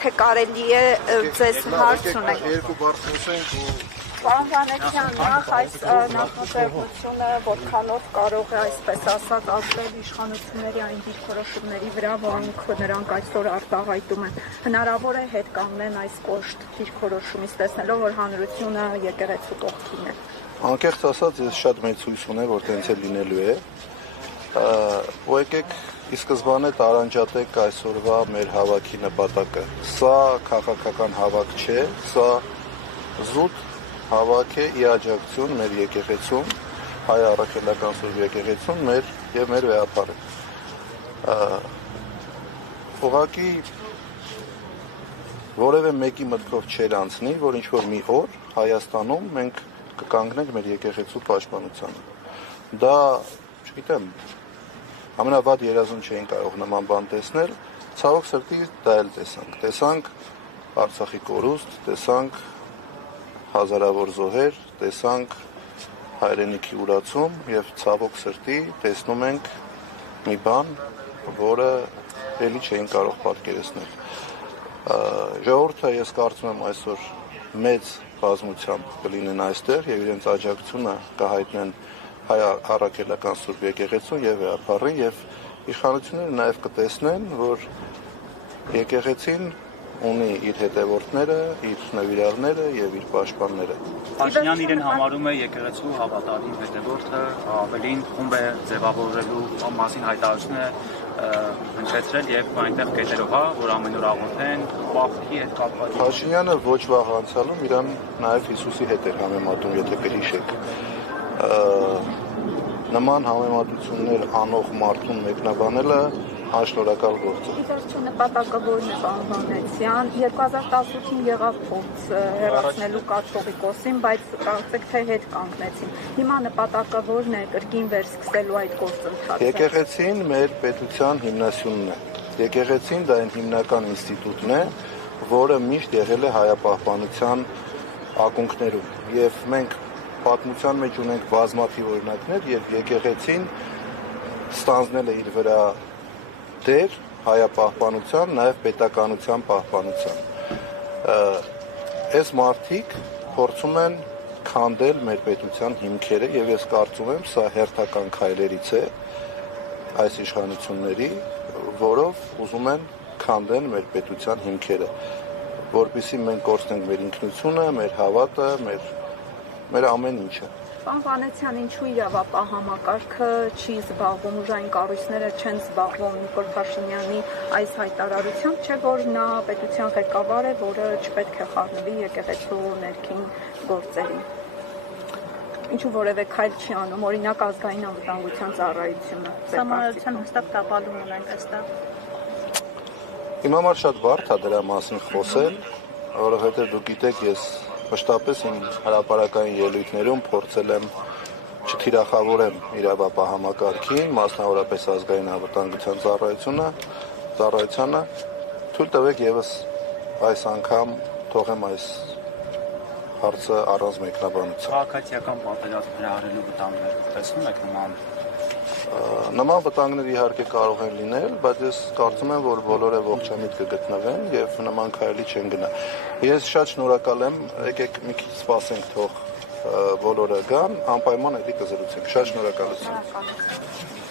Թե կարելի է ձեզ հարց ունենք։ Երկու բարձրացենք ու Պարոն Վանեցյան, նախ այս նախաձեռնությունը որքանով կարող է, այսպես ասած, ազդել իշխանությունների այն դիրքորոշումների վրա, որոնք նրանք այսօր արտահայտում են։ Հնարավոր է հետ կանգնեն այս կոշտ դիրքորոշումից, տեսնելով, որ հանրությունը եկեղեցու կողքին է։ անկեղծ ասած, ես շատ մեծ հույս ունեմ, որ տենց էլ լինելու է։ Ու եկեք ի սկզբանե տարանջատեք այսօրվա մեր հավաքի նպատակը։ Սա քաղաքական հավաք չէ, սա զուտ հավաք է ի աջակցություն մեր եկեղեցուն, հայ առաքելական Սուրբ եկեղեցուն եւ մեր վեհապարը։ Ուղղակի որևէ մեկի մտքով չեր անցնի, որ ինչ-որ մի օր Հայաստանում մենք կկանգնենք մեր եկեղեցու պաշտպանությանը։ Դա, չգիտեմ, ամենավատ երազում չէին կարող նման բան տեսնել, ցավոք սրտի դա էլ տեսանք։ Տեսանք Արցախի կորուստ, տեսանք հազարավոր զոհեր, տեսանք հայրենիքի ուրացում եւ ցավոք սրտի տեսնում ենք մի բան, որը ելի չէին կարող պատկերացնել։ Ժողովուրդը, ես կարծում եմ, այսօր մեծ բազմությամբ կլինեն այստեղ եւ իրենց աջակցությունը կհայտնեն հայ առաքելական Սուրբ եկեղեցուն եւ վեհապարին եւ իշխանությունները նաեւ կտեսնեն, որ եկեղեցին ունի իր հետևորդները, իր նվիրալները եւ իր պաշտպանները։ Փաշինյանն իրեն համարում է եկեղեցու հավատարիմ հետևորդը, ավելին խումբ է ձևավորելու մասին հայտարարություն է հնչեցրել եւ այնտեղ կետերով, որ ամեն օր աղոթեն, պահքի հետ կապված։ Փաշինյանը ոչ վաղ անցյալում իրան նաեւ Հիսուսի հետ էր համեմատում, եթե կհիշեք։ Նման համեմատություններ անող մարդուն մեկնաբանելը անշնորհակալ գործ է։ Իդերչու նպատակը որն է, պարոն Վանեցյան, 2018-ին եղավ փորձ հեռացնելու կաթողիկոսին, բայց կարծեք թե հետ կանգնեցին։ Հիմա նպատակը որն է, կրկին վերսկսելու այդ գործընթացը։ Եկեղեցին մեր պետության հիմնասյունն է։ Եկեղեցին դա այն հիմնական ինստիտուտն է, որը միշտ եղել է հայապահպանության ակունքներում։ Եվ մենք պատմության մեջ ունենք բազմաթիվ օրինակներ, երբ եկեղեցին ստանձնել է իր վրա դեր հայապահպանության, նաև պետականության պահպանության։ Այս մարդիկ փորձում են քանդել մեր պետության հիմքերը եւ ես կարծում եմ սա հերթական քայլերից է այս իշխանությունների, որով ուզում են քանդեն մեր պետության հիմքերը, որպեսզի մենք կորցնենք մեր ինքնությունը, մեր հավատը, մեր ամեն ինչը։ Պարոն Վանեցյան, ինչու իրավապահ համակարգը չի զբաղվում, ուժային կառույցները չեն զբաղվում Նիկոլ Փաշինյանի այս հայտարարությամբ, չէ՞ որ նա պետության ղեկավար է, որը չպետք է խառնվի եկեղեցու ներքին գործերին։ Ինչու որևէ քայլ չի անում, օրինակ ազգային անվտանգության ծառայությունը։ Համարության հստակ տապալում ունենք այստեղ։ Իմ համար շատ բարդ է դրա մասին խոսել, որովհետև դուք գիտեք, ես մշտապես իմ հրապարակային ելույթներում փորձել եմ չթիրախավորեմ իրավապահ համակարգին, մասնավորապես ազգային անվտանգության ծառայությանը, թույլ տվեք եւս այս անգամ թողեմ այս հարցը առանց մեկնաբանության։ Քաղաքացիական պատերազմ հրահրելու վտանգներ տեսնում եք Նման վտանգներ իհարկե կարող են լինել, բայց ես կարծում եմ, որ բոլորը ողջամիտ կգտնվեն եւ նման քայլի չեն գնա։ Ես շատ շնորհակալ եմ, եկեք մի քիչ սպասենք, թող բոլորը գան, անպայման էլի կզրուցենք։ Շատ շնորհակալություն։